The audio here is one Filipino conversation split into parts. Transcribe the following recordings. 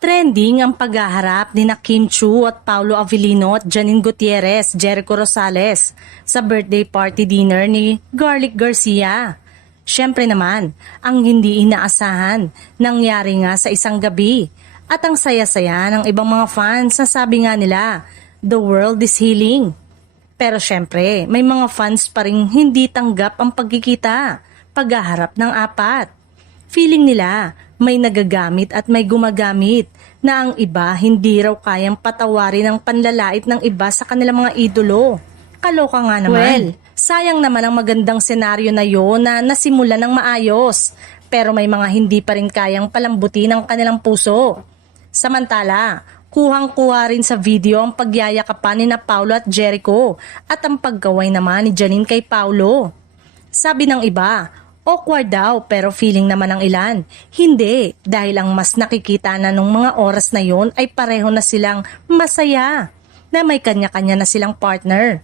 Trending ang paghaharap ni Kim Chiu at Paulo Avellino at Janine Gutierrez, Jericho Rosales sa birthday party dinner ni Garlic Garcia. Siyempre naman, ang hindi inaasahan nangyari nga sa isang gabi at ang saya-saya ng ibang mga fans na sabi nga nila, the world is healing. Pero siyempre, may mga fans pa rin hindi tanggap ang pagkikita, paghaharap ng apat. Feeling nila may nagagamit at may gumagamit na ang iba hindi raw kayang patawarin ang panlalait ng iba sa kanilang mga idolo. Kaloka nga naman. Well, sayang naman ang magandang senaryo na yon na nasimula ng maayos pero may mga hindi pa rin kayang palambutin ang kanilang puso. Samantala, kuhang-kuha rin sa video ang pagyayakapan ni na Paulo at Jericho at ang pagkaway naman ni Janine kay Paulo. Sabi ng iba, awkward daw pero feeling naman ng ilan, hindi dahil ang mas nakikita na nung mga oras na yon ay pareho na silang masaya na may kanya-kanya na silang partner.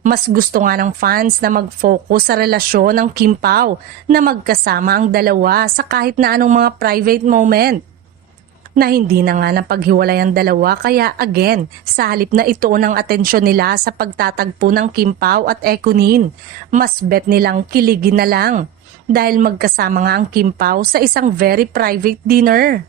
Mas gusto nga ng fans na mag-focus sa relasyon ng Kim Pao na magkasama ang dalawa sa kahit na anong mga private moment. Na hindi na nga napaghiwalay ang dalawa kaya again, sa halip na ituon ang atensyon nila sa pagtatagpo ng Kim Pao at Ekunin, mas bet nilang kiligin na lang dahil magkasama nga ang Kim Pao sa isang very private dinner.